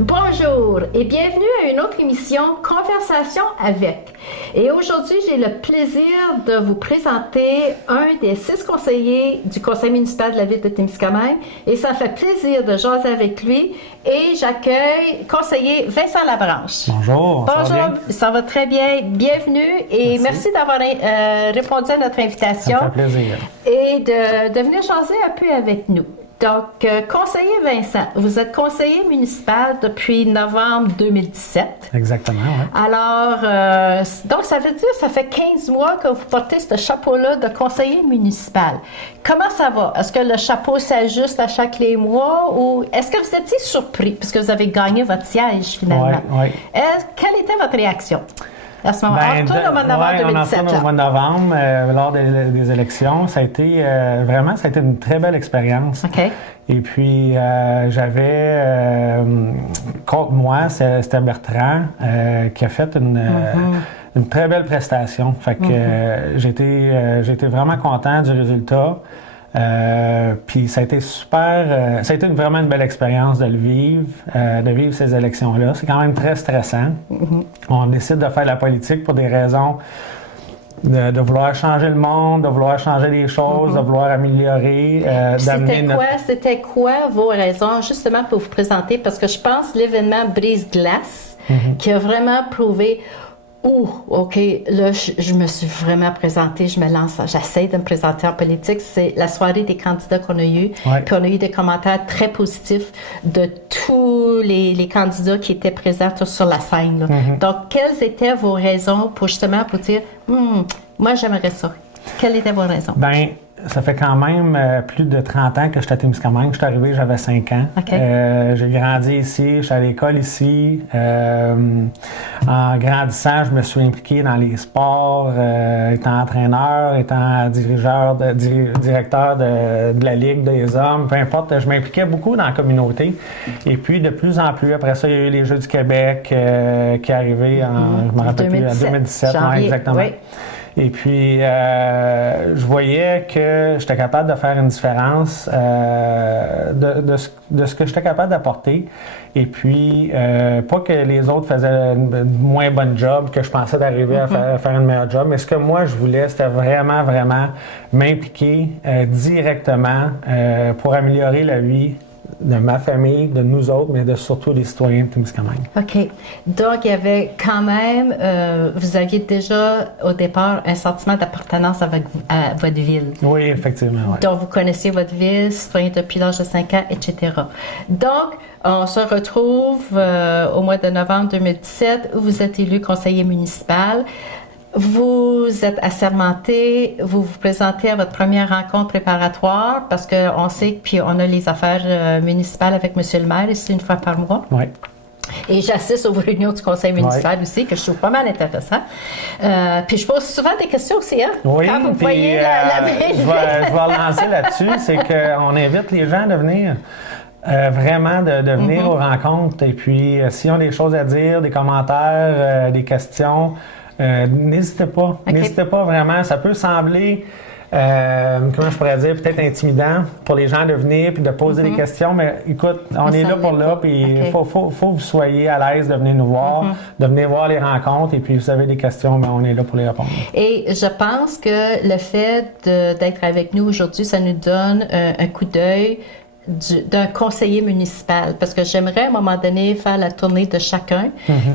Bonjour et bienvenue à une autre émission Conversation avec. Et aujourd'hui, j'ai le plaisir de vous présenter un des 6 conseillers du conseil municipal de la ville de Témiscamingue. Et ça fait plaisir de jaser avec lui. Et j'accueille conseiller Vincent Labranche. Bonjour. Bonjour, ça va très bien. Bienvenue et merci d'avoir répondu à notre invitation. Ça me fait plaisir. Et de venir jaser un peu avec nous. Donc, conseiller Vincent, vous êtes conseiller municipal depuis novembre 2017. Exactement, oui. Alors, donc ça veut dire que ça fait 15 mois que vous portez ce chapeau-là de conseiller municipal. Comment ça va? Est-ce que le chapeau s'ajuste à chaque les mois ou est-ce que vous étiez surpris puisque vous avez gagné votre siège finalement? Oui, oui. Quelle était votre réaction? À ce moment-là, on retourne au mois de novembre 2017. On retourne au mois de novembre, lors des élections. Ça a été vraiment, ça a été une très belle expérience. OK. Et puis, j'avais contre moi, c'était Bertrand, qui a fait une très belle prestation. Fait que j'étais vraiment content du résultat. Puis ça a été super, ça a été vraiment une belle expérience de le vivre, de vivre ces élections-là. C'est quand même très stressant. On décide de faire la politique pour des raisons de vouloir changer le monde, de vouloir changer les choses, de vouloir améliorer, d'amener C'était quoi vos raisons, justement, pour vous présenter? Parce que je pense l'événement Brise-Glace, qui a vraiment prouvé... OK, là, je me suis vraiment présentée, je me lance, j'essaie de me présenter en politique. C'est la soirée des candidats qu'on a eu. Ouais. Puis on a eu des commentaires très positifs de tous les candidats qui étaient présents sur la scène. Donc, quelles étaient vos raisons pour justement pour dire, moi, j'aimerais ça? Quelles étaient vos raisons? Ben, ça fait quand même plus de 30 ans que je suis à Témiscamingue. Je suis arrivé, j'avais 5 ans. Okay. J'ai grandi ici, je suis à l'école ici. En grandissant, je me suis impliqué dans les sports, étant entraîneur, étant directeur de la Ligue des hommes, peu importe. Je m'impliquais beaucoup dans la communauté. Et puis, de plus en plus, après ça, il y a eu les Jeux du Québec qui est arrivé je me rappelle plus, en 2017. Janvier, exactement. Oui. Et puis, je voyais que j'étais capable de faire une différence de ce que j'étais capable d'apporter. Et puis, pas que les autres faisaient un moins bon job, que je pensais d'arriver à faire un meilleur job, mais ce que moi, je voulais, c'était vraiment, vraiment m'impliquer directement pour améliorer la vie de ma famille, de nous autres, mais surtout des citoyens de Témiscamingue. OK. Donc, il y avait quand même, vous aviez déjà au départ un sentiment d'appartenance à votre ville. Oui, effectivement. Ouais. Donc, vous connaissiez votre ville, citoyen depuis l'âge de 5 ans, etc. Donc, on se retrouve au mois de novembre 2017 où vous êtes élu conseiller municipal. Vous êtes assermenté, vous vous présentez à votre première rencontre préparatoire parce qu'on sait que puis on a les affaires municipales avec M. le maire ici une fois par mois. Oui. Et j'assiste aux réunions du conseil municipal aussi, que je trouve pas mal intéressant. Puis je pose souvent des questions aussi, hein? Oui, quand vous voyez la ville. Je vais relancer là-dessus, c'est qu'on invite les gens à venir. Vraiment de venir aux rencontres. Et puis, s'ils ont des choses à dire, des commentaires, des questions, n'hésitez pas. Okay. N'hésitez pas vraiment. Ça peut sembler, comment je pourrais dire, peut-être intimidant pour les gens de venir puis de poser des questions, mais écoute, on est là pour là, puis il faut que vous soyez à l'aise de venir nous voir, de venir voir les rencontres, et puis vous avez des questions, mais on est là pour les répondre. Et je pense que le fait d'être avec nous aujourd'hui, ça nous donne un coup d'œil d'un conseiller municipal, parce que j'aimerais à un moment donné faire la tournée de chacun.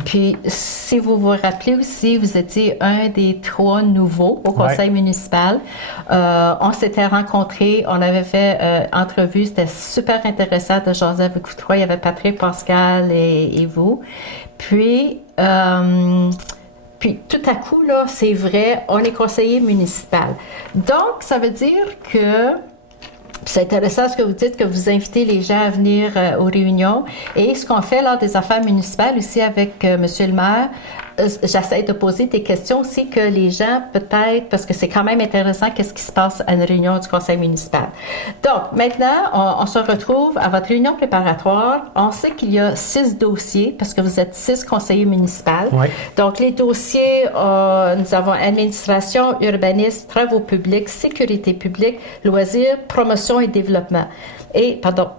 Puis, si vous vous rappelez aussi, vous étiez un des 3 nouveaux au conseil municipal. On s'était rencontrés, on avait fait entrevue, c'était super intéressant de jaser avec vous 3. Il y avait Patrick, Pascal et vous. Puis tout à coup, là, c'est vrai, on est conseiller municipal. Donc, ça veut dire que c'est intéressant ce que vous dites, que vous invitez les gens à venir aux réunions. Et ce qu'on fait lors des affaires municipales aussi avec M. le maire, j'essaie de poser des questions aussi que les gens, peut-être, parce que c'est quand même intéressant, qu'est-ce qui se passe à une réunion du conseil municipal. Donc, maintenant, on se retrouve à votre réunion préparatoire. On sait qu'il y a 6 dossiers, parce que vous êtes 6 conseillers municipaux. Oui. Donc, les dossiers, nous avons administration, urbanisme, travaux publics, sécurité publique, loisirs, promotion et développement.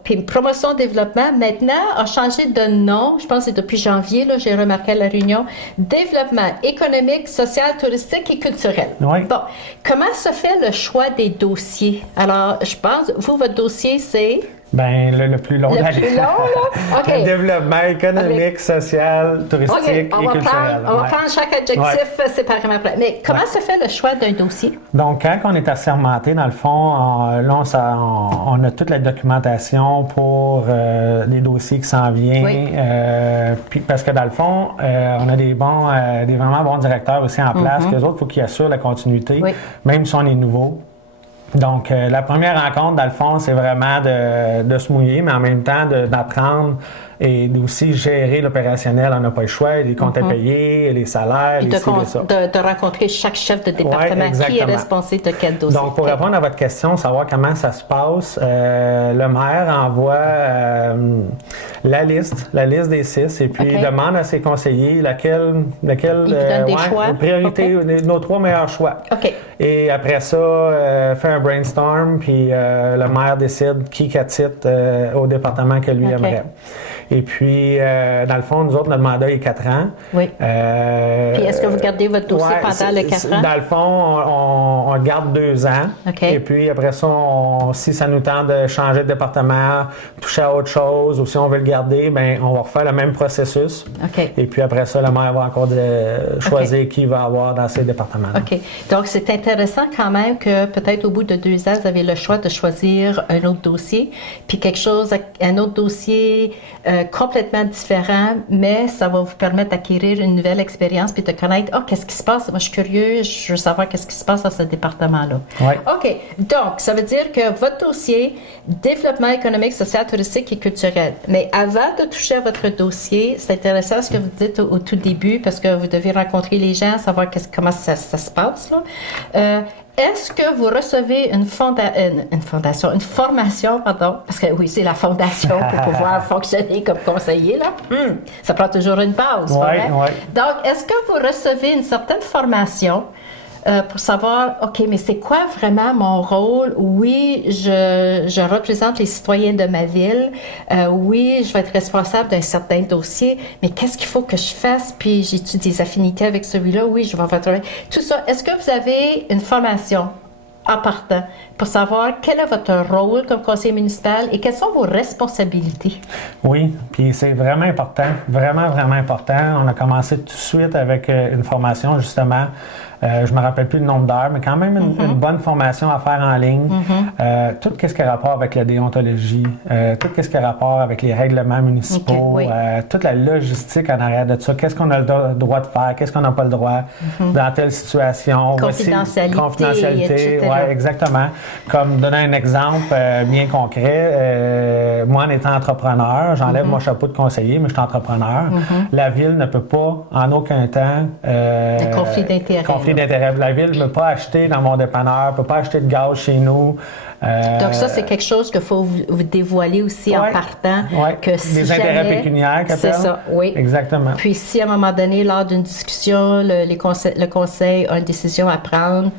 Puis promotion développement, maintenant, a changé de nom, je pense que c'est depuis janvier, là, j'ai remarqué à la réunion, développement économique, social, touristique et culturel. Oui. Bon, comment se fait le choix des dossiers? Alors, je pense, vous, votre dossier, c'est... Ben, le plus long de la Le plus long, là? OK. Le développement économique, social, touristique et culturel. On va prendre chaque adjectif séparément. Mais comment se fait le choix d'un dossier? Donc, quand on est assermenté, dans le fond, là, on a toute la documentation pour les dossiers qui s'en viennent. Oui. Puis, parce que dans le fond, on a des vraiment bons directeurs aussi en place, qu'eux autres, il faut qu'ils assurent la continuité, même si on est nouveau. Donc, la première rencontre, dans le fond, c'est vraiment de se mouiller, mais en même temps d'apprendre et aussi gérer l'opérationnel. On n'a pas le choix, les comptes à payer, les salaires, les ci, les ça. De rencontrer chaque chef de département qui est responsable de quel dossier. Donc, pour répondre à votre question, savoir comment ça se passe, le maire envoie la liste des 6 et puis demande à ses conseillers lequel il donne des choix. Priorité, nos 3 meilleurs choix. OK. Et après ça, fait un brainstorm, puis le maire décide qui titre au département que lui aimerait. Et puis, dans le fond, nous autres, notre mandat est 4 ans. Oui. Puis, est-ce que vous gardez votre dossier pendant les 4 ans? Dans le fond, on le garde 2 ans. OK. Et puis, après ça, si ça nous tente de changer de département, toucher à autre chose, ou si on veut le garder, bien, on va refaire le même processus. OK. Et puis, après ça, le maire va encore choisir qui il va avoir dans ces départements. OK. Donc, c'est intéressant quand même que peut-être au bout de 2 ans, vous avez le choix de choisir un autre dossier, puis un autre dossier complètement différent, mais ça va vous permettre d'acquérir une nouvelle expérience puis de connaître, qu'est-ce qui se passe? Moi, je suis curieux, je veux savoir qu'est-ce qui se passe dans ce département-là. Oui. OK. Donc, ça veut dire que votre dossier, développement économique, social, touristique et culturel. Mais avant de toucher à votre dossier, c'est intéressant ce que vous dites au tout début, parce que vous devez rencontrer les gens, savoir comment ça se passe, là. Est-ce que vous recevez une formation, parce que oui, c'est la fondation pour pouvoir fonctionner comme conseiller, là. Ça prend toujours une base, vrai? Oui. Donc, est-ce que vous recevez une certaine formation pour savoir, OK, mais c'est quoi vraiment mon rôle? Oui, je représente les citoyens de ma ville. Oui, je vais être responsable d'un certain dossier, mais qu'est-ce qu'il faut que je fasse? Puis, j'ai-tu des affinités avec celui-là? Oui, je vais faire tout ça. Est-ce que vous avez une formation en partant pour savoir quel est votre rôle comme conseiller municipal et quelles sont vos responsabilités? Oui, puis c'est vraiment important, vraiment, vraiment important. On a commencé tout de suite avec une formation, justement. Je me rappelle plus le nombre d'heures, mais quand même une bonne formation à faire en ligne. Tout ce qui a rapport avec la déontologie, tout ce qui a rapport avec les règlements municipaux, toute la logistique en arrière de ça. Qu'est-ce qu'on a le droit de faire, qu'est-ce qu'on n'a pas le droit dans telle situation. Confidentialité, oui, exactement. Comme donner un exemple bien concret, moi en étant entrepreneur, j'enlève mon chapeau de conseiller, mais je suis entrepreneur. La ville ne peut pas en aucun temps... un conflit d'intérêt. La ville ne peut pas acheter dans mon dépanneur, ne peut pas acheter de gaz chez nous. Donc ça, c'est quelque chose qu'il faut vous dévoiler aussi en partant. Que si des intérêts pécuniaires, c'est ça, oui. Exactement. Puis si à un moment donné, lors d'une discussion, le conseil a une décision à prendre,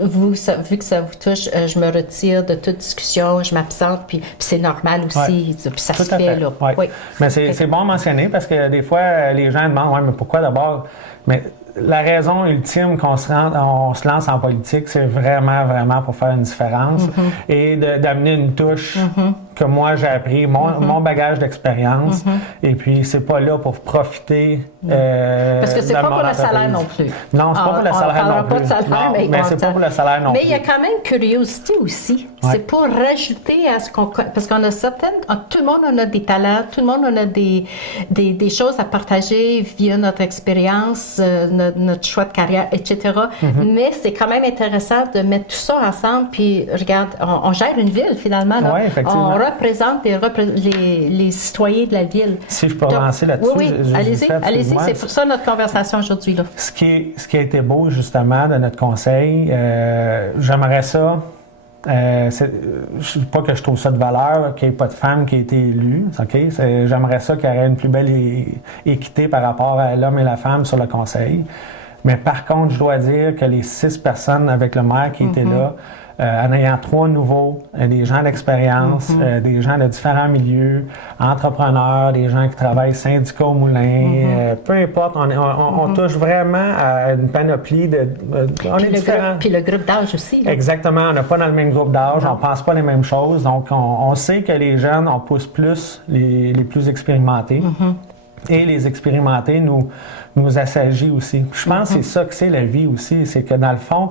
vu que ça vous touche, je me retire de toute discussion, je m'absente, puis c'est normal aussi, puis ça se fait, là. Oui. Mais c'est bon à mentionner parce que des fois, les gens demandent, mais pourquoi d'abord? Mais la raison ultime qu'on se lance en politique, c'est vraiment, vraiment pour faire une différence et d'amener une touche que moi j'ai appris, mon bagage d'expérience. Et puis, c'est pas là pour profiter parce que c'est pas pour le salaire non plus. Non, c'est pas pour le salaire non plus. Pas de salaire, mais c'est pas pour le salaire non plus. Mais il y a quand même curiosité aussi. C'est pour rajouter à ce qu'on... Parce qu'on a tout le monde en a des talents, tout le monde en a des choses à partager via notre expérience, notre choix de carrière, etc. Mais c'est quand même intéressant de mettre tout ça ensemble. Puis, regarde, on gère une ville, finalement. Là. Oui, effectivement. On représente les citoyens de la ville. Si je peux avancer là-dessus. Oui, allez-y. C'est pour ça notre conversation aujourd'hui. Là. Ce qui a été beau, justement, de notre conseil, j'aimerais ça. Pas que je trouve ça de valeur, qu'il n'y ait pas de femme qui ait été élue. Okay? J'aimerais ça qu'il y ait une plus belle équité par rapport à l'homme et la femme sur le conseil. Mais par contre, je dois dire que les 6 personnes avec le maire qui étaient là, en ayant 3 nouveaux, des gens d'expérience, des gens de différents milieux, entrepreneurs, des gens qui travaillent syndicats au moulin, peu importe, on touche vraiment à une panoplie de... on est différents. Puis le groupe d'âge aussi. Là. Exactement, on n'est pas dans le même groupe d'âge, on ne pense pas les mêmes choses, donc on sait que les jeunes, on pousse plus les plus expérimentés. Et les expérimentés nous assagit aussi. Je pense que c'est ça que c'est la vie aussi, c'est que dans le fond,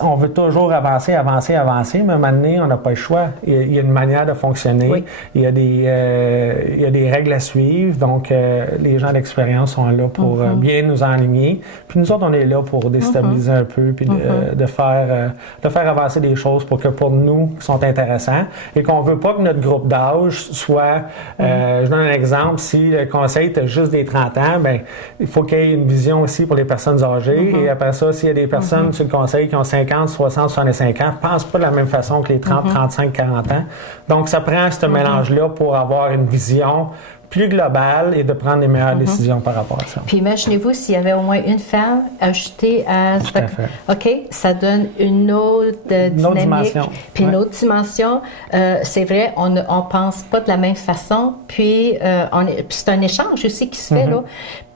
on veut toujours avancer, mais à un moment donné, on n'a pas le choix. Il y a une manière de fonctionner, oui. il y a des règles à suivre, donc les gens d'expérience sont là pour bien nous enligner. Puis nous autres, on est là pour déstabiliser un peu, puis de faire avancer des choses pour nous, qui sont intéressants, et qu'on ne veut pas que notre groupe d'âge soit, je donne un exemple, si le conseil était juste des 30 ans, ben il faut qu'il y ait une vision aussi pour les personnes âgées, et après ça, s'il y a des personnes sur le conseil qui ont 50, 60, 65 ans, ne pensent pas de la même façon que les 30, 35, 40 ans. Donc, ça prend ce mélange-là pour avoir une vision plus globale et de prendre les meilleures décisions par rapport à ça. Puis imaginez-vous s'il y avait au moins une femme ajoutée à... Tout à fait. OK, ça donne une autre dynamique. Dimension. Puis une autre dimension. C'est vrai, on ne pense pas de la même façon. Puis c'est un échange aussi qui se fait là.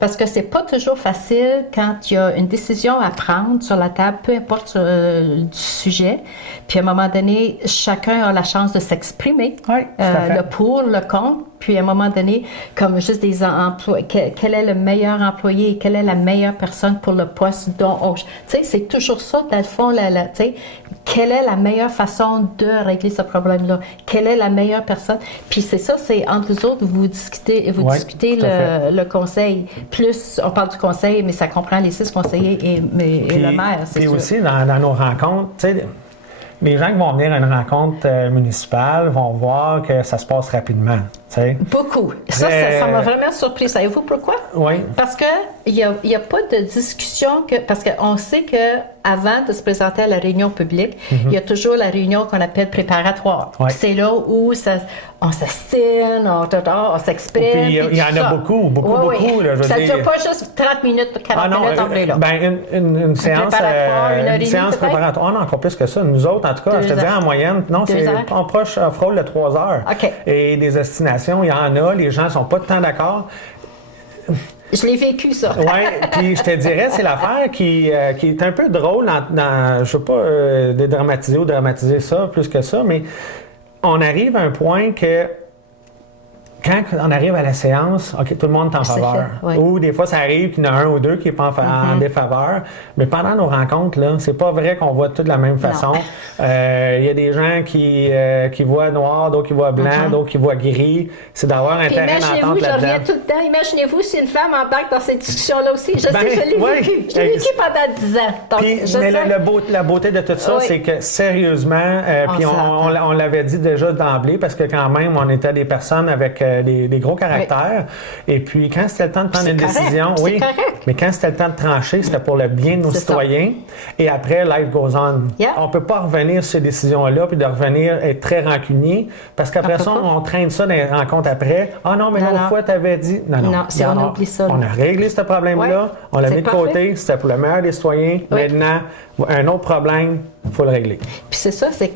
Parce que c'est pas toujours facile quand il y a une décision à prendre sur la table, peu importe du sujet. Puis à un moment donné, chacun a la chance de s'exprimer. Oui, le pour, le contre. Puis à un moment donné, comme juste des emplois, quel est le meilleur employé, quelle est la meilleure personne pour le poste dont on... Tu sais, c'est toujours ça, dans le fond, tu sais, quelle est la meilleure façon de régler ce problème-là? Quelle est la meilleure personne? Puis c'est ça, c'est entre vous autres, vous discutez le conseil. Plus, on parle du conseil, mais ça comprend les 6 conseillers et le maire, c'est sûr. Puis aussi, dans nos rencontres, tu sais, les gens qui vont venir à une rencontre municipale vont voir que ça se passe rapidement. T'sais. Beaucoup. Ça m'a vraiment surpris. Savez-vous pourquoi? Oui. Parce qu'il n'y a pas de discussion. Parce qu'on sait qu'avant de se présenter à la réunion publique, il y a toujours la réunion qu'on appelle préparatoire. Oui. C'est là où on s'assine, on s'exprime. Puis il y en a beaucoup. Là, ça ne dure pas juste 30 minutes, 40 minutes en là. Ben, une séance préparatoire. Oh non, encore plus que ça. Nous autres, en tout cas, je te dis en moyenne, non, on frôle le 3 heures. OK. Et des destinations, il y en a, les gens ne sont pas tout le temps d'accord. Je l'ai vécu, ça. Oui, puis je te dirais, c'est l'affaire qui est un peu drôle je ne veux pas dédramatiser ou dramatiser ça plus que ça, mais on arrive à un point que quand on arrive à la séance, OK, tout le monde est en faveur. Oui. Ou des fois, ça arrive qu'il y en a un ou deux qui n'est pas en défaveur. Mais pendant nos rencontres, là, c'est pas vrai qu'on voit tout de la même façon. Il y a des gens qui voient noir, d'autres qui voient blanc, d'autres qui voient gris. C'est d'avoir intérêt d'entendre là-dedans. Je reviens tout le temps. Imaginez-vous si une femme embarque dans cette discussion-là aussi. Je sais, je l'ai vécu. Je l'ai vécu pendant 10 ans. Donc, puis, mais la beauté de tout ça, c'est que sérieusement, puis on l'avait dit déjà d'emblée, parce que quand même, on était des personnes avec des gros caractères. Oui. Et puis, quand c'était le temps de prendre une décision, mais quand c'était le temps de trancher, c'était pour le bien de nos citoyens. Ça. Et après, life goes on. Yeah. On ne peut pas revenir sur ces décisions-là puis de revenir être très rancunier parce qu'après ça, on traîne ça dans les rencontres après. Ah non, mais l'autre fois, tu avais dit. Non, on oublie ça. On a réglé ce problème-là. On l'a mis de côté. C'était pour le meilleur des citoyens. Maintenant, un autre problème, il faut le régler. Puis c'est ça, c'est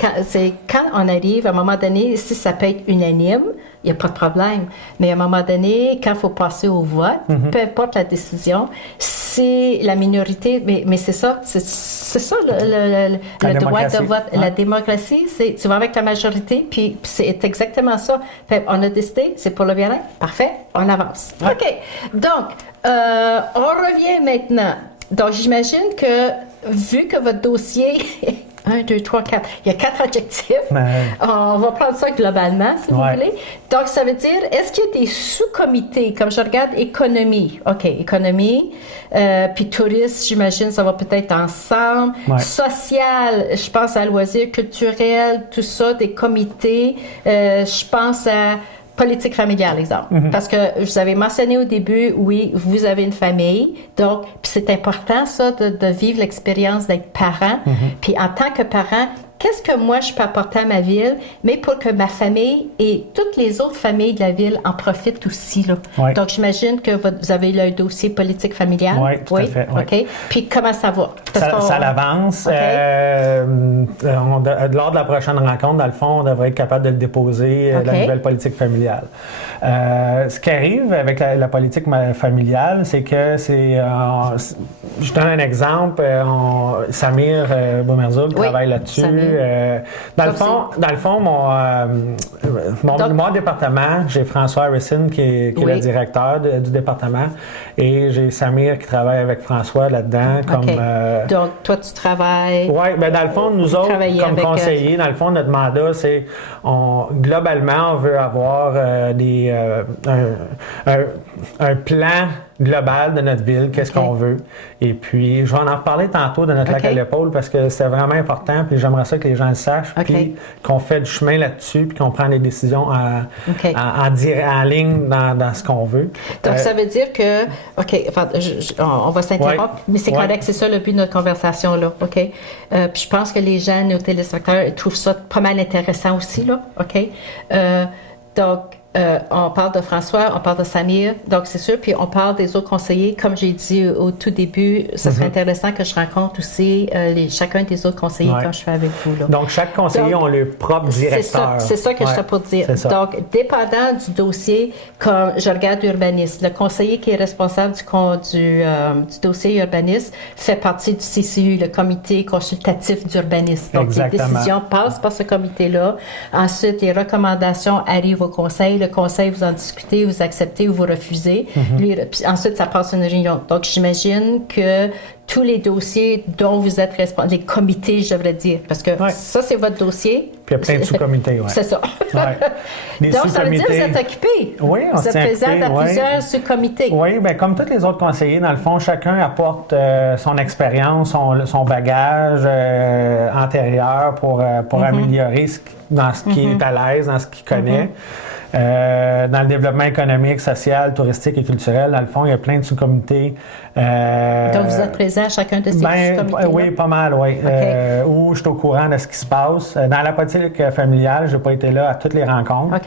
quand on arrive, à un moment donné, si ça peut être unanime, il n'y a pas de problème. Mais à un moment donné, quand il faut passer au vote, peu importe la décision, si la minorité, mais c'est ça le droit de vote. La démocratie, c'est tu vas avec ta majorité, puis c'est exactement ça. Fait, on a décidé, c'est pour le bien-être, parfait, on avance. Ouais. OK. Donc, on revient maintenant. Donc, j'imagine que, vu que votre dossier 1, 2, 3, 4. Il y a 4 objectifs. On va prendre ça globalement, si vous voulez. Donc, ça veut dire, est-ce qu'il y a des sous-comités, comme je regarde économie, OK, économie, puis tourisme, j'imagine, ça va peut-être ensemble. Social, je pense à loisirs, culturels, tout ça, des comités. Je pense à politique familiale, exemple. Parce que vous avez mentionné au début, oui, vous avez une famille, donc puis c'est important ça de vivre l'expérience d'être parent. Puis en tant que parent, qu'est-ce que moi je peux apporter à ma ville, mais pour que ma famille et toutes les autres familles de la ville en profitent aussi là. Donc j'imagine que vous avez le dossier politique familiale. Oui, tout à fait. OK. Puis comment ça va? Ça l'avance. Lors de la prochaine rencontre, dans le fond, on devrait être capable de le déposer, la nouvelle politique familiale. Ce qui arrive avec la politique familiale, c'est que je donne un exemple. Samir Boumerzoul travaille là-dessus. Dans le fond, mon département, j'ai François Harrison qui est le directeur du département et j'ai Samir qui travaille avec François là-dedans. Donc, toi, tu travailles... Oui, bien dans le fond, nous autres, comme conseillers, dans le fond, notre mandat, c'est globalement, on veut avoir un plan global de notre ville, qu'est-ce qu'on veut. Et puis, je vais en reparler tantôt de notre lac à l'épaule parce que c'est vraiment important, puis j'aimerais ça que les gens le sachent, puis qu'on fait du chemin là-dessus, puis qu'on prend des décisions en ligne dans ce qu'on veut. Donc, ça veut dire que, on va s'interrompre, mais c'est correct, c'est ça le but de notre conversation-là, OK? Puis je pense que les gens, nos téléspectateurs, trouvent ça pas mal intéressant aussi, là, OK? Donc, on parle de François, on parle de Samir, donc c'est sûr, puis on parle des autres conseillers. Comme j'ai dit au tout début, ce serait intéressant que je rencontre aussi chacun des autres conseillers quand je fais avec vous. Là. Donc, chaque conseiller a leur propre directeur. C'est ça que je t'ai pour dire. Donc, dépendant du dossier, comme je regarde urbanisme, le conseiller qui est responsable du dossier urbanisme fait partie du CCU, le comité consultatif d'urbanisme. Donc, les décisions passent par ce comité-là. Ensuite, les recommandations arrivent au conseil. Le conseil, vous en discutez, vous acceptez ou vous refusez. Puis ensuite, ça passe une réunion. Donc, j'imagine que tous les dossiers dont vous êtes responsable, les comités, je devrais dire, parce que ça, c'est votre dossier. Puis il y a plein de sous-comités, C'est ça. Donc, ça veut dire que vous êtes occupé. Oui, on vous êtes présent à plusieurs sous-comités. Oui, bien, comme tous les autres conseillers, dans le fond, chacun apporte son expérience, son bagage antérieur pour améliorer dans ce qui est à l'aise, dans ce qu'il connaît. Dans le développement économique, social, touristique et culturel, dans le fond, il y a plein de sous-comités. Donc, vous êtes présent à chacun de ces sous-comités-là? Oui, pas mal, oui. Où je suis au courant de ce qui se passe. Dans la politique familiale, je n'ai pas été là à toutes les rencontres.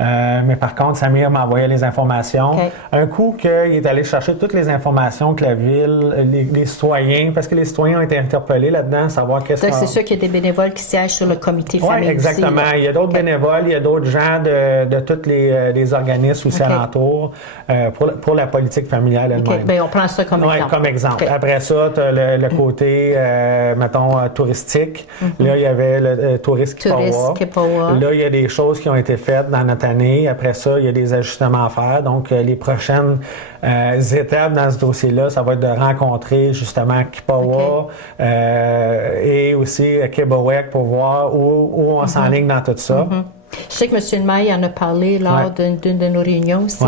Mais par contre, Samir m'a envoyé les informations. Un coup qu'il est allé chercher toutes les informations que la ville, les citoyens, parce que les citoyens ont été interpellés là-dedans, savoir qu'est-ce Donc, c'est sûr qu'il y a des bénévoles qui siègent sur le comité familial. Oui, exactement. Il y a d'autres bénévoles, il y a d'autres gens de tous les organismes aussi alentours pour la politique familiale elle-même. Bien, on prend ça comme exemple. Comme exemple. Après ça, tu as le côté, mettons, touristique. Là, il y avait le Tourist Kipawa. Là, il y a des choses qui ont été faites dans notre année. Après ça, il y a des ajustements à faire. Donc, les prochaines étapes dans ce dossier-là, ça va être de rencontrer justement Kipawa et aussi Québec pour voir où on s'enligne dans tout ça. Je sais que M. le maire en a parlé lors d'une de nos réunions aussi.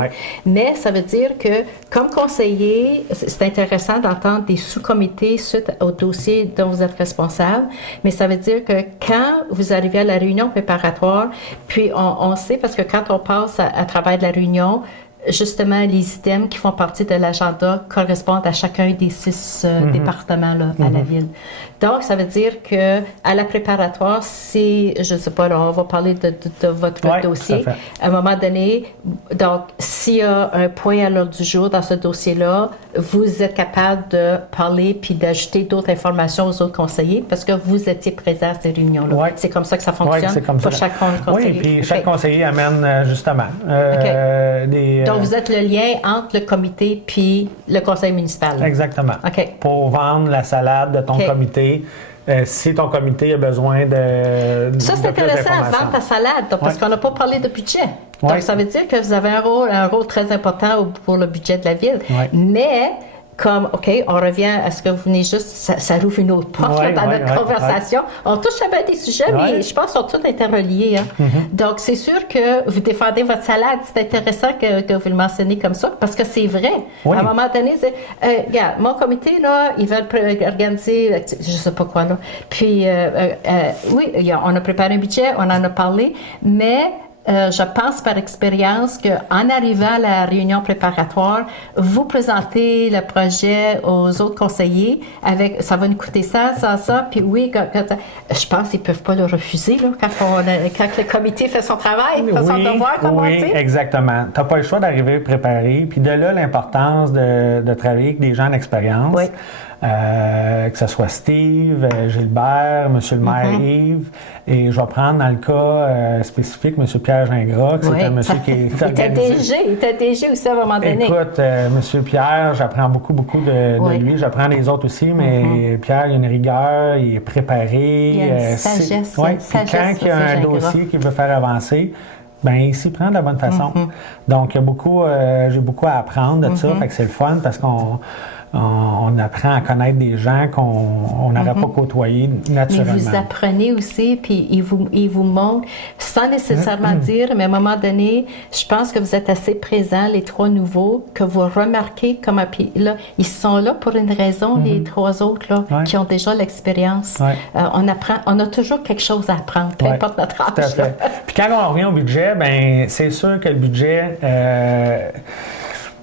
Mais ça veut dire que, comme conseiller, c'est intéressant d'entendre des sous-comités suite au dossier dont vous êtes responsable. Mais ça veut dire que quand vous arrivez à la réunion préparatoire, puis on sait, parce que quand on passe à travers de la réunion, justement, les items qui font partie de l'agenda correspondent à chacun des 6 départements là, à la ville. Donc, ça veut dire que à la préparatoire, si, je ne sais pas, là, on va parler de votre dossier, à un moment donné, donc, s'il y a un point à l'ordre du jour dans ce dossier-là, vous êtes capable de parler puis d'ajouter d'autres informations aux autres conseillers parce que vous étiez présent à ces réunions-là. C'est comme ça que ça fonctionne pour chaque conseiller. Oui, puis chaque conseiller amène justement Donc, vous êtes le lien entre le comité puis le conseil municipal. Exactement. Pour vendre la salade de ton comité. Si ton comité a besoin de ça, c'est intéressant, vendre ta salade, donc, parce qu'on n'a pas parlé de budget. Donc, ça veut dire que vous avez un rôle très important pour le budget de la ville. Mais comme, OK, on revient à ce que vous venez juste, ça rouvre une autre porte dans notre conversation. On touche à bien des sujets, mais je pense qu'ils sont tous interreliés. Hein. Donc, c'est sûr que vous défendez votre salade. C'est intéressant que vous le mentionnez comme ça, parce que c'est vrai. À un moment donné, regarde, mon comité, là, ils veulent organiser, je sais pas quoi, là. Puis, oui, on a préparé un budget, on en a parlé, mais je pense par expérience qu'en arrivant à la réunion préparatoire, vous présentez le projet aux autres conseillers avec ça va nous coûter ça, puis oui, je pense qu'ils ne peuvent pas le refuser là, quand le comité fait son travail, fait son devoir, comme on dit. Oui, exactement. Tu n'as pas le choix d'arriver préparé, puis de là l'importance de travailler avec des gens d'expérience. Oui. Que ce soit Steve, Gilbert, M. le maire Yves, et je vais prendre dans le cas spécifique M. Pierre Gingras, qui c'est un monsieur qui est organisé. Il était DG aussi à un moment donné. Écoute, M. Pierre, j'apprends beaucoup de lui. J'apprends des autres aussi, mais Pierre, il a une rigueur, il est préparé. Il a une sagesse. Quand il y a un dossier qu'il veut faire avancer, ben il s'y prend de la bonne façon. Donc, j'ai beaucoup à apprendre de ça, fait que c'est le fun parce qu'on apprend à connaître des gens qu'on n'aurait pas côtoyés naturellement. Mais vous apprenez aussi, puis ils vous montrent, sans nécessairement dire, mais à un moment donné, je pense que vous êtes assez présents, les trois nouveaux, que vous remarquez comment, puis là, ils sont là pour une raison, les trois autres, là, qui ont déjà l'expérience. On a toujours quelque chose à apprendre, peu importe notre âge. Tout à fait. Puis quand on revient au budget, ben c'est sûr que le budget...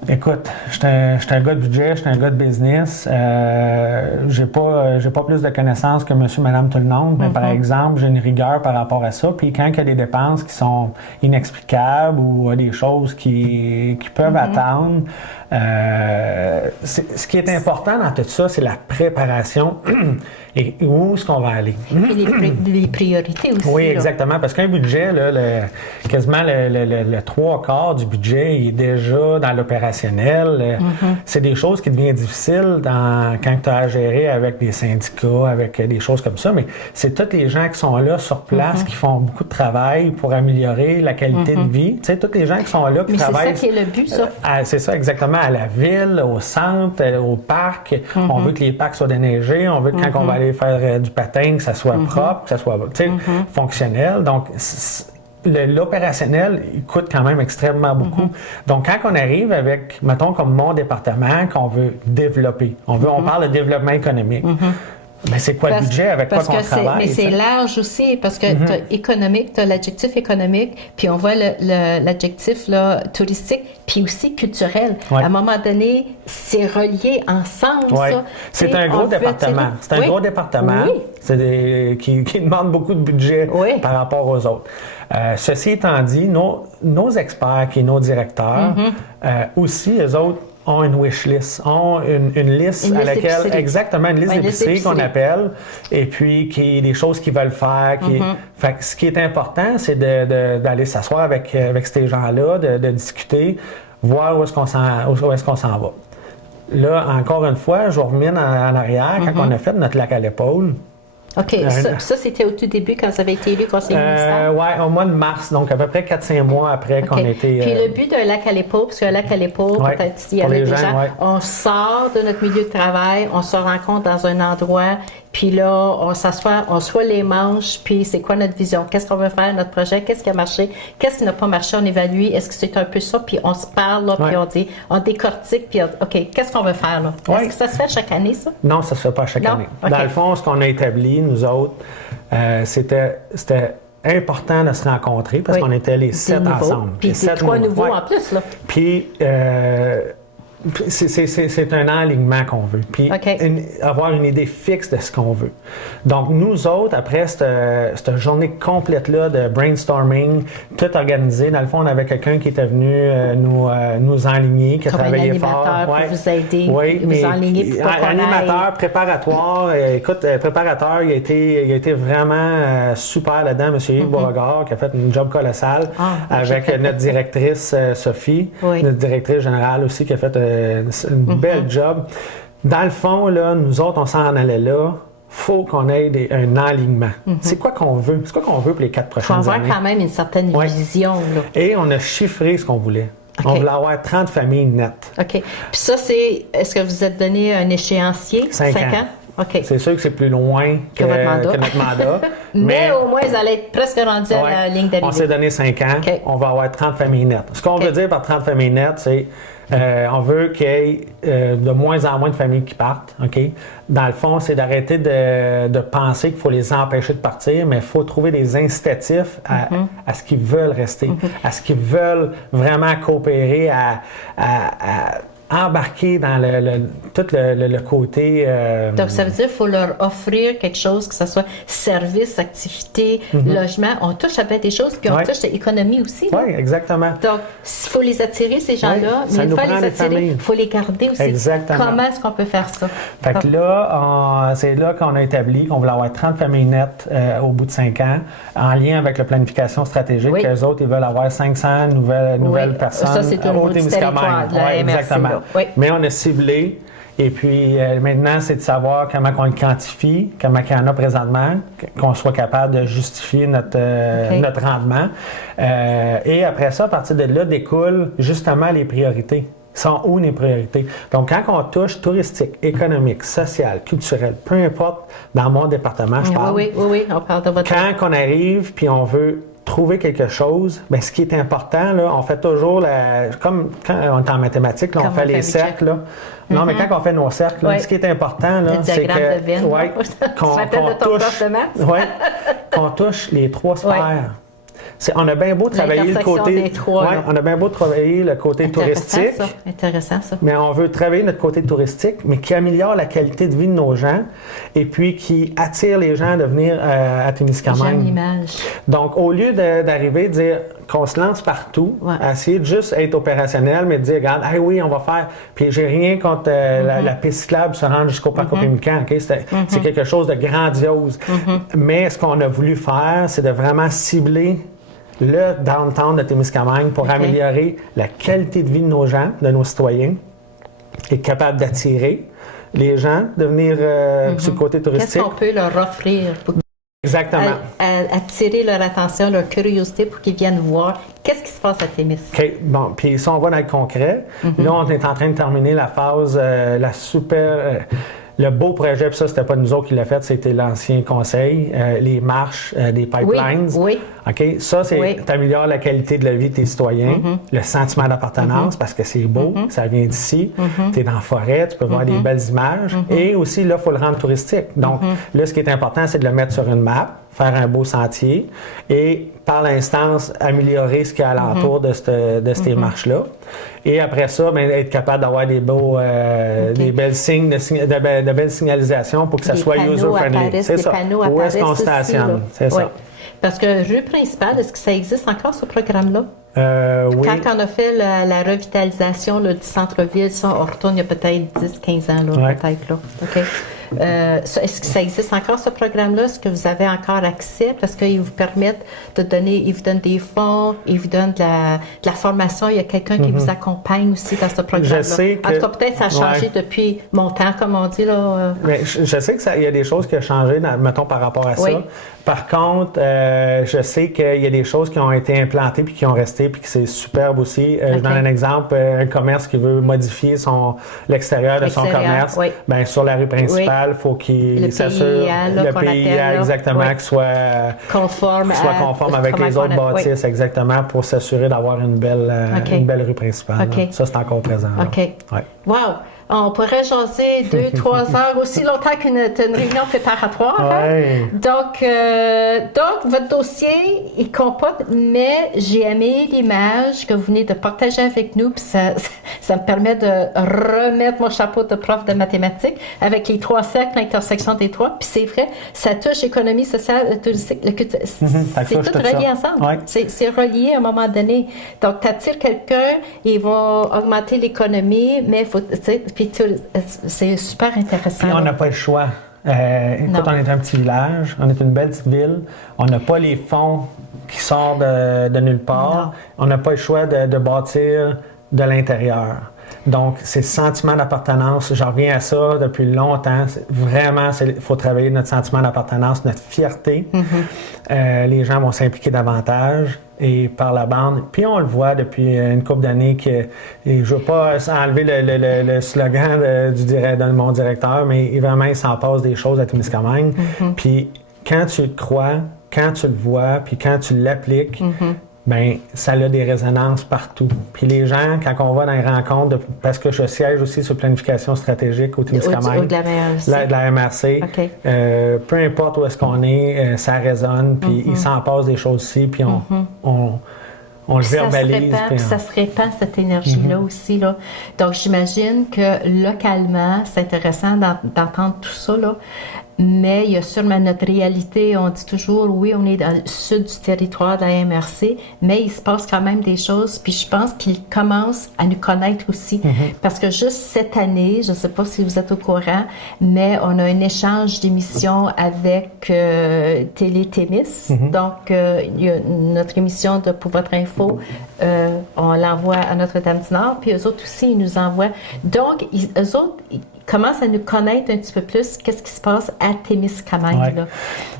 Écoute, j'étais un gars de budget, j'étais un gars de business. J'ai pas plus de connaissances que monsieur, madame, tout le monde, mais par exemple, j'ai une rigueur par rapport à ça. Puis quand il y a des dépenses qui sont inexplicables ou des choses qui peuvent attendre, ce qui est important dans tout ça, c'est la préparation et où est-ce qu'on va aller. Et les priorités aussi. Oui, exactement. Parce qu'un budget, là, quasiment le trois quarts du budget il est déjà dans l'opérationnel. C'est des choses qui deviennent difficiles quand tu as à gérer avec des syndicats, avec des choses comme ça. Mais c'est tous les gens qui sont là sur place, qui font beaucoup de travail pour améliorer la qualité de vie. Tu sais, tous les gens qui sont là, qui travaillent... c'est ça qui est le but, ça. C'est ça, exactement. À la ville, au centre, au parc. On veut que les parcs soient déneigés. On veut que quand on va aller faire du patin, que ça soit propre, que ça soit fonctionnel. Donc, l'opérationnel, il coûte quand même extrêmement beaucoup. Donc, quand on arrive avec, mettons, comme mon département, qu'on veut développer, on parle de développement économique. Mais c'est quoi le budget? Avec quoi qu'on travaille? Mais c'est large aussi, parce que tu as économique, tu as l'adjectif économique, puis on voit l'adjectif là, touristique, puis aussi culturel. À un moment donné, c'est relié ensemble, ça. C'est un gros département. C'est un gros département qui demande beaucoup de budget par rapport aux autres. Ceci étant dit, nos experts et nos directeurs, aussi, eux autres, ont une wish list, ont une liste à laquelle, exactement, une liste d'épicerie qu'on appelle, et puis qui est des choses qu'ils veulent faire. Fait que ce qui est important, c'est d'aller s'asseoir avec ces gens-là, de discuter, voir où est-ce qu'on s'en va. Là, encore une fois, je vous remine en arrière, quand on a fait notre lac à l'épaule. OK. Ça, c'était au tout début, quand vous avez été élu conseiller municipal? Oui, au mois de mars, donc à peu près 4-5 mois après qu'on était... Puis le but d'un lac à l'épaule, parce qu'un lac à l'épaule, peut-être s'il y avait des gens, on sort de notre milieu de travail, on se rencontre dans un endroit, puis là, on s'assoit, on se roule les manches, puis c'est quoi notre vision? Qu'est-ce qu'on veut faire, notre projet? Qu'est-ce qui a marché? Qu'est-ce qui n'a pas marché? On évalue. Est-ce que c'est un peu ça? Puis on se parle, là, puis on décortique, puis OK, qu'est-ce qu'on veut faire, là? Est-ce que ça se fait chaque année, ça? Non, ça se fait pas chaque année. Okay. Dans le fond, ce qu'on a établi, nous autres, c'était important de se rencontrer parce qu'on était les 7 ensemble. Puis les 3 nouveaux en plus, là. Puis... c'est un alignement qu'on veut. Puis avoir une idée fixe de ce qu'on veut. Donc, nous autres, après cette journée complète-là de brainstorming, tout organisé, dans le fond, on avait quelqu'un qui était venu nous enligner, qui a travaillé fort. Pour vous aider, vous enligner pour animateur, préparatoire. Écoute, préparateur, il a été vraiment super là-dedans, M. Yves Beauregard, qui a fait une job colossale avec notre directrice Sophie, notre directrice générale aussi, qui a fait une belle job. Dans le fond, là, nous autres, on s'en allait là. Faut qu'on ait un alignement. C'est quoi qu'on veut? C'est quoi qu'on veut pour les 4 prochaines années? Il faut avoir quand même une certaine vision. Là. Et on a chiffré ce qu'on voulait. OK. On voulait avoir 30 familles nettes. OK. Puis ça, est-ce que vous êtes donné un échéancier? 5 ans. OK. C'est sûr que c'est plus loin que notre mandat. mais au moins, ils allaient être presque rendus à la ligne d'arrivée. On s'est donné 5 ans. OK. On va avoir 30 familles nettes. Ce qu'on veut dire par 30 familles nettes, c'est on veut qu'il y ait de moins en moins de familles qui partent. OK? Dans le fond, c'est d'arrêter de penser qu'il faut les empêcher de partir, mais il faut trouver des incitatifs à ce qu'ils veulent rester, à ce qu'ils veulent vraiment coopérer, à embarquer dans tout le côté... Donc, ça veut dire qu'il faut leur offrir quelque chose, que ce soit service, activité, logement. On touche à plein des choses, puis on touche à l'économie aussi. Oui, exactement. Donc, il faut les attirer, ces gens-là, mais une fois les attirer, il faut les garder aussi. Exactement. Comment est-ce qu'on peut faire ça? Fait que là, c'est là qu'on a établi qu'on voulait avoir 30 familles nettes au bout de 5 ans, en lien avec la planification stratégique. Oui. Qu'eux autres, ils veulent avoir 500 nouvelles personnes ça, c'est au niveau du territoire de la MRC, exactement. là. Oui. Mais on a ciblé. Et puis maintenant, c'est de savoir comment on le quantifie, comment il y en a présentement, qu'on soit capable de justifier notre rendement. Et après ça, à partir de là, découlent justement les priorités. Sont où les priorités? Donc, quand on touche touristique, économique, social, culturel, peu importe, dans mon département, je parle. Oui, on parle de votre... Quand on arrive puis on veut trouver quelque chose, bien, ce qui est important, là, on fait toujours, comme quand on est en mathématiques, là, on fait les cercles. Là. Non, mais quand on fait nos cercles, là, ce qui est important, là, c'est qu'on touche les 3 sphères. On a bien beau travailler le côté, on a bien beau travailler le côté touristique. Intéressant ça. Mais on veut travailler notre côté touristique, mais qui améliore la qualité de vie de nos gens et puis qui attire les gens à venir à Témiscamingue. J'aime l'image. Donc, au lieu d'arriver de dire qu'on se lance partout, à essayer de juste être opérationnel, mais de dire, regarde, hey, oui, on va faire. Puis j'ai rien contre la piste cyclable se rendre jusqu'au parc Pémican. Okay? C'est quelque chose de grandiose. Mais ce qu'on a voulu faire, c'est de vraiment cibler le downtown de Témiscamingue pour améliorer la qualité de vie de nos gens, de nos citoyens, et être capable d'attirer les gens, de venir sur le côté touristique. Qu'est-ce qu'on peut leur offrir pour Exactement. attirer leur attention, leur curiosité pour qu'ils viennent voir qu'est-ce qui se passe à Témis? OK. Bon, puis si on va dans le concret, là, on est en train de terminer la phase, le beau projet, puis ça, c'était pas nous autres qui l'a fait, c'était l'ancien conseil, les marches des pipelines. Oui. OK? Ça, t'améliores la qualité de la vie de tes citoyens, le sentiment d'appartenance, parce que c'est beau, ça vient d'ici, tu es dans la forêt, tu peux voir des belles images, et aussi, là, il faut le rendre touristique. Donc, là, ce qui est important, c'est de le mettre sur une map, faire un beau sentier, et par l'instance, améliorer ce qu'il y a alentour de ces marches-là. Et après ça, bien, être capable d'avoir des belles signes de belles signalisations pour que ça soit user-friendly. C'est ça. Où est-ce qu'on stationne? C'est ça. Parce que rue principale, est-ce que ça existe encore, ce programme-là? Oui. Quand on a fait la revitalisation là, du centre-ville, ça, on retourne il y a peut-être 10-15 ans, là, peut-être. Là. OK. Est-ce que ça existe encore, ce programme-là? Est-ce que vous avez encore accès? Parce qu'ils vous permettent de donner, ils vous donnent des fonds, ils vous donnent de la formation. Il y a quelqu'un qui vous accompagne aussi dans ce programme-là. Je sais que, en tout cas, peut-être ça a changé depuis mon temps, comme on dit. Là. Mais je sais qu'il y a des choses qui ont changé, mettons, par rapport à ça. Par contre, je sais qu'il y a des choses qui ont été implantées puis qui ont resté puis que c'est superbe aussi. Je donne un exemple, un commerce qui veut modifier l'extérieur de son commerce. Bien, sur la rue principale, il faut qu'il s'assure le PIA exactement qu'il soit conforme avec les autres bâtisses exactement pour s'assurer d'avoir une belle rue principale. Ça, c'est encore présent. Wow! On pourrait jaser 2-3 heures, aussi longtemps qu'une réunion préparatoire. Donc, votre dossier, il comporte, mais j'ai aimé l'image que vous venez de partager avec nous, puis ça me permet de remettre mon chapeau de prof de mathématiques avec les 3 cercles, l'intersection des 3. Puis c'est vrai, ça touche l'économie sociale, touristique, c'est tout relié ensemble. C'est relié à un moment donné. Donc, tu attires quelqu'un, il va augmenter l'économie, mais il faut, c'est super intéressant. Puis on n'a pas le choix. Écoute, on est un petit village, on est une belle petite ville, on n'a pas les fonds qui sortent de nulle part, on n'a pas le choix de bâtir de l'intérieur. Donc, c'est le sentiment d'appartenance. J'en reviens à ça depuis longtemps. Vraiment, il faut travailler notre sentiment d'appartenance, notre fierté. Les gens vont s'impliquer davantage et par la bande. Puis on le voit depuis une couple d'années que, et je veux pas enlever le slogan de mon directeur, mais vraiment, il s'en passe des choses à Témiscamingue. Puis quand tu le crois, quand tu le vois, puis quand tu l'appliques, ben ça a des résonances partout. Puis les gens, quand on va dans les rencontres, parce que je siège aussi sur planification stratégique au Témiscamingue, de la MRC. De la MRC. Okay. Peu importe où est-ce qu'on est, ça résonne, puis il s'en passe des choses ici, puis on le verbalise. Ça se répand, cette énergie-là aussi. Là. Donc, j'imagine que localement, c'est intéressant d'entendre tout ça, là. Mais il y a sûrement notre réalité. On dit toujours, oui, on est dans le sud du territoire de la MRC, mais il se passe quand même des choses. Puis je pense qu'ils commencent à nous connaître aussi. Parce que juste cette année, je ne sais pas si vous êtes au courant, mais on a un échange d'émissions avec Télé-Témis. Donc, il y a notre émission de Pour votre info, on l'envoie à Notre-Dame-du-Nord. Puis eux autres aussi, ils nous envoient. Donc, eux autres, commencent à nous connaître un petit peu plus qu'est-ce qui se passe à Témiscamingue. Là.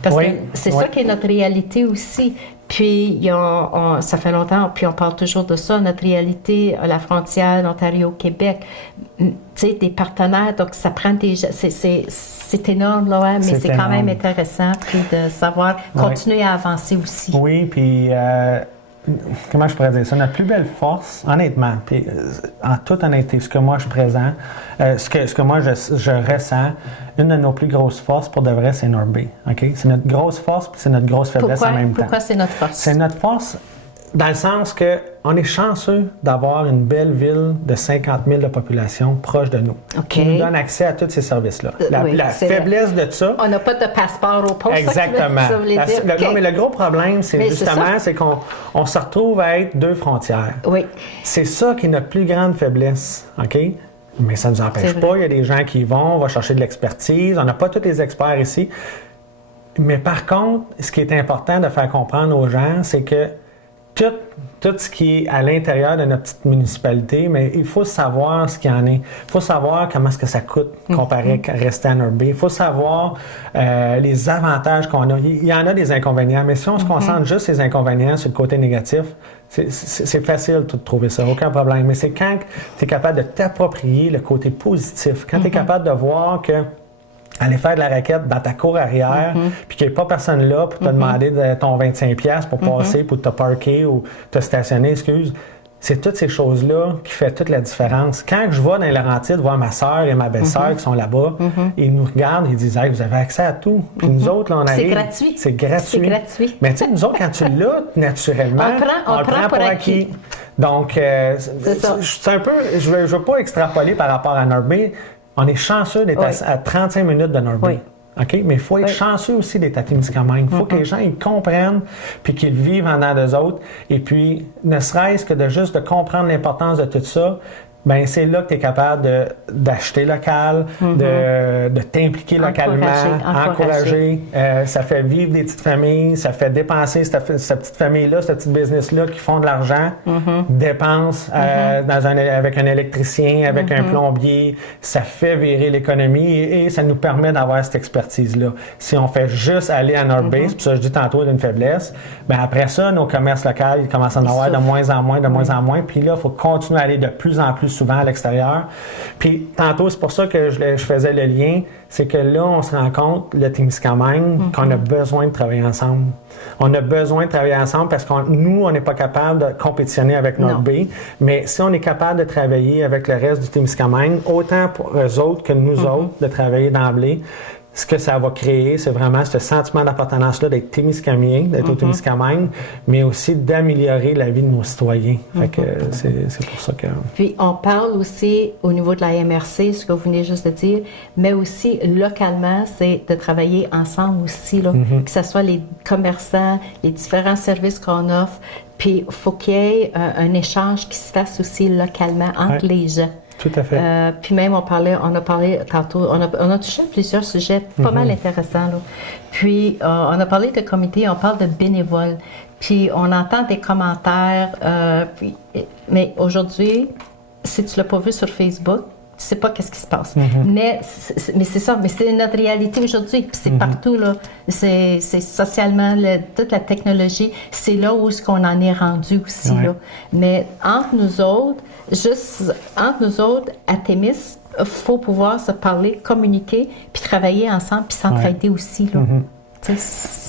Parce que c'est ça qui est notre réalité aussi. Puis, ça fait longtemps, puis on parle toujours de ça, notre réalité à la frontière Ontario-Québec. Tu sais, des partenaires, donc ça prend des... C'est énorme, là, hein, mais c'est quand même intéressant puis de savoir continuer à avancer aussi. Oui, puis... comment je pourrais dire ça? Notre plus belle force, honnêtement, puis en toute honnêteté, ce que moi je présente, ce que moi je ressens, une de nos plus grosses forces pour de vrai, c'est Norby. Okay? C'est notre grosse force puis c'est notre grosse faiblesse en même temps. Pourquoi c'est notre force? C'est notre force dans le sens que on est chanceux d'avoir une belle ville de 50 000 de population proche de nous. Qui nous donne accès à tous ces services-là. La faiblesse de ça... On n'a pas de passeport au poste. Exactement. Ça voulait dire. Non, mais le gros problème, c'est justement, c'est qu'on se retrouve à être deux frontières. Oui. C'est ça qui est notre plus grande faiblesse. OK? Mais ça ne nous empêche pas. Il y a des gens qui y vont, on va chercher de l'expertise. On n'a pas tous les experts ici. Mais par contre, ce qui est important de faire comprendre aux gens, c'est que tout ce qui est à l'intérieur de notre petite municipalité, mais il faut savoir ce qu'il y en est. Il faut savoir comment est-ce que ça coûte comparé à rester à Norby. Il faut savoir les avantages qu'on a. Il y en a des inconvénients, mais si on se concentre juste sur les inconvénients, sur le côté négatif, c'est facile de trouver ça, aucun problème. Mais c'est quand tu es capable de t'approprier le côté positif, quand tu es capable de voir que aller faire de la raquette dans ta cour arrière, puis qu'il n'y ait pas personne là pour te demander ton 25$ pour passer, pour te parker ou te stationner, c'est toutes ces choses-là qui font toute la différence. Quand je vais dans les Laurentides voir ma soeur et ma belle-sœur qui sont là-bas, ils nous regardent, ils disent « Hey, vous avez accès à tout. » Puis nous autres, là, on arrive... C'est gratuit. C'est gratuit. Mais tu sais, nous autres, quand tu l'as, naturellement, on le prend pour acquis. Donc, c'est un peu... Je veux pas extrapoler par rapport à Norby. On est chanceux d'être à 35 minutes de Norby. Okay? Mais il faut être chanceux aussi d'être à Témiscamingue. Il faut que les gens ils comprennent puis qu'ils vivent en dedans d'eux autres. Et puis, ne serait-ce que de comprendre l'importance de tout ça, ben c'est là que tu es capable d'acheter local, de t'impliquer localement, encourager. Ça fait vivre des petites familles, ça fait dépenser cette petite famille-là, cette petite business-là qui font de l'argent, dépensent avec un électricien, avec un plombier. Ça fait virer l'économie et ça nous permet d'avoir cette expertise-là. Si on fait juste aller à Norby, puis ça je dis tantôt d'une faiblesse, ben après ça, nos commerces locaux, ils commencent à en avoir de moins en moins. Puis là, il faut continuer à aller de plus en plus souvent à l'extérieur. Puis tantôt, c'est pour ça que je faisais le lien, c'est que là, on se rend compte, le Témiscamingue, qu'on a besoin de travailler ensemble. On a besoin de travailler ensemble parce que nous, on n'est pas capable de compétitionner avec Norby, mais si on est capable de travailler avec le reste du Témiscamingue, autant pour eux autres que nous autres, de travailler d'emblée, ce que ça va créer, c'est vraiment ce sentiment d'appartenance-là d'être Témiscamien, d'être au Témiscamingue, mais aussi d'améliorer la vie de nos citoyens. Fait que c'est pour ça que... Puis on parle aussi au niveau de la MRC, ce que vous venez juste de dire, mais aussi localement, c'est de travailler ensemble aussi, là, que ce soit les commerçants, les différents services qu'on offre, puis il faut qu'il y ait un échange qui se fasse aussi localement entre les gens. Tout à fait. Puis même, on a parlé tantôt, on a touché à plusieurs sujets pas mal intéressants. Là. Puis, on a parlé de comité, on parle de bénévoles. Puis, on entend des commentaires. Mais aujourd'hui, si tu l'as pas vu sur Facebook, tu sais pas qu'est-ce qui se passe. Mais c'est ça, mais c'est notre réalité aujourd'hui, puis c'est partout, là. C'est socialement, toute la technologie, c'est là où est-ce qu'on en est rendu aussi, là. Mais entre nous autres, à Témis, il faut pouvoir se parler, communiquer, puis travailler ensemble, puis s'entraider aussi, là.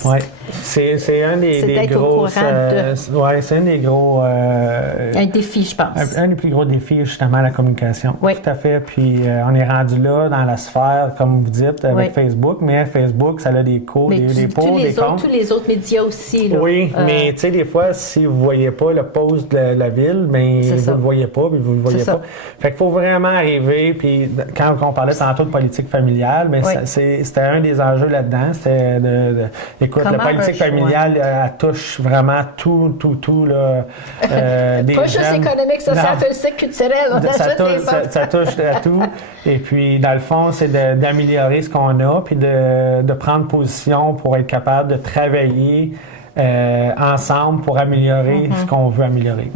Oui, c'est un des gros. C'est un des gros. Un défi, je pense. Un des plus gros défis, justement, la communication. Oui. Tout à fait. Puis on est rendu là dans la sphère, comme vous dites, avec Facebook. Mais Facebook, ça a des pour, des contre. Tous les autres médias aussi. Là. Oui, mais tu sais, des fois, si vous ne voyez pas le post de la ville, bien, vous ne le voyez pas, puis vous ne le voyez pas. Fait qu'il faut vraiment arriver. Puis quand on parlait tantôt de politique familiale, bien, c'était un des enjeux là-dedans. C'était écoute, la politique familiale, elle touche vraiment tout, là. Pas juste économique, social, politique, culturel. Ça touche à tout. Et puis, dans le fond, c'est d'améliorer ce qu'on a, puis de prendre position pour être capable de travailler ensemble pour améliorer ce qu'on veut améliorer.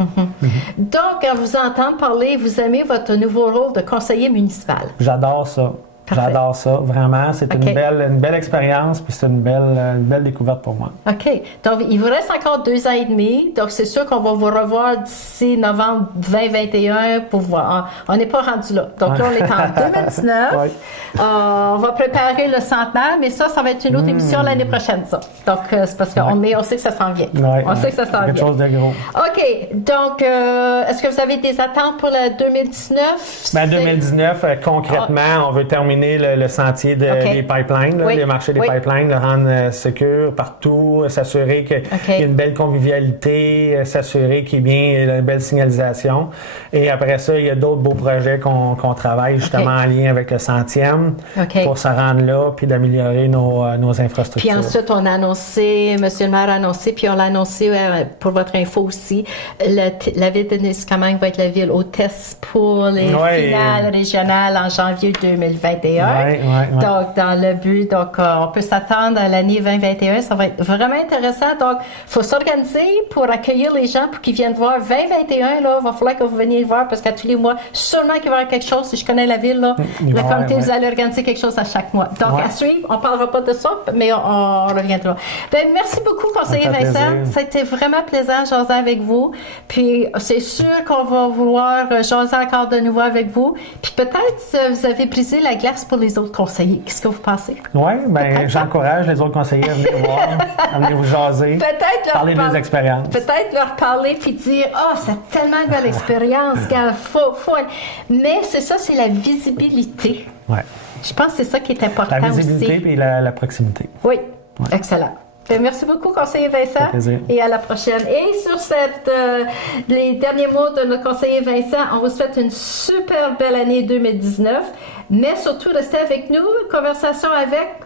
Donc, à vous entendre parler, vous aimez votre nouveau rôle de conseiller municipal. J'adore ça. Parfait. J'adore ça, vraiment. C'est une belle expérience, puis c'est une belle découverte pour moi. OK. Donc, il vous reste encore 2 ans et demi. Donc, c'est sûr qu'on va vous revoir d'ici novembre 2021 pour voir. On n'est pas rendu là. Donc, là, on est en 2019. On va préparer le centenaire, mais ça va être une autre émission l'année prochaine, ça. Donc, c'est parce qu'on sait que ça s'en vient. On sait que ça s'en vient. Quelque chose de gros. OK. Donc, est-ce que vous avez des attentes pour le 2019? Ben, 2019, concrètement, on veut terminer le sentier des pipelines, les marchés des pipelines, le rendre sécure partout, s'assurer qu'il y a une belle convivialité, s'assurer qu'il y ait bien une belle signalisation. Et après ça, il y a d'autres beaux projets qu'on travaille justement en lien avec le 100e pour se rendre là puis d'améliorer nos infrastructures. Puis ensuite, on a annoncé, M. le maire a annoncé, puis on l'a annoncé pour votre info aussi, la ville de Témiscamingue va être la ville hôtesse pour les finales régionales en janvier 2021. Donc, dans le but, on peut s'attendre à l'année 2021. Ça va être vraiment intéressant. Donc, il faut s'organiser pour accueillir les gens pour qu'ils viennent voir 2021. Là, il va falloir que vous veniez voir parce qu'à tous les mois, sûrement qu'il va y avoir quelque chose. Si je connais la ville, là, le comité, vous allez organiser quelque chose à chaque mois. Donc, à suivre, on ne parlera pas de ça, mais on reviendra. Ben, merci beaucoup, conseiller Vincent. C'était vraiment plaisant de jaser avec vous. Puis, c'est sûr qu'on va vouloir jaser encore de nouveau avec vous. Puis, peut-être vous avez brisé la glace pour les autres conseillers. Qu'est-ce que vous pensez? Oui, bien, j'encourage les autres conseillers à venir voir, à venir vous jaser, parler des expériences. Peut-être leur parler puis dire « Ah, c'est tellement une belle expérience, faut... » Mais c'est ça, c'est la visibilité. Oui. Je pense que c'est ça qui est important aussi. La visibilité puis la proximité. Oui, excellent. Merci beaucoup, conseiller Vincent. Et à la prochaine. Et sur les derniers mots de notre conseiller Vincent, on vous souhaite une super belle année 2019. Mais surtout, restez avec nous. Conversation avec.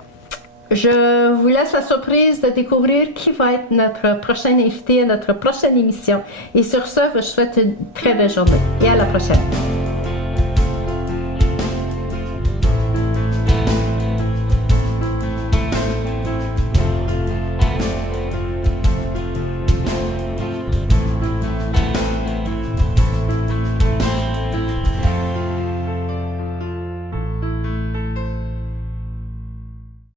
Je vous laisse la surprise de découvrir qui va être notre prochain invité à notre prochaine émission. Et sur ce, je vous souhaite une très belle journée. Et à la prochaine.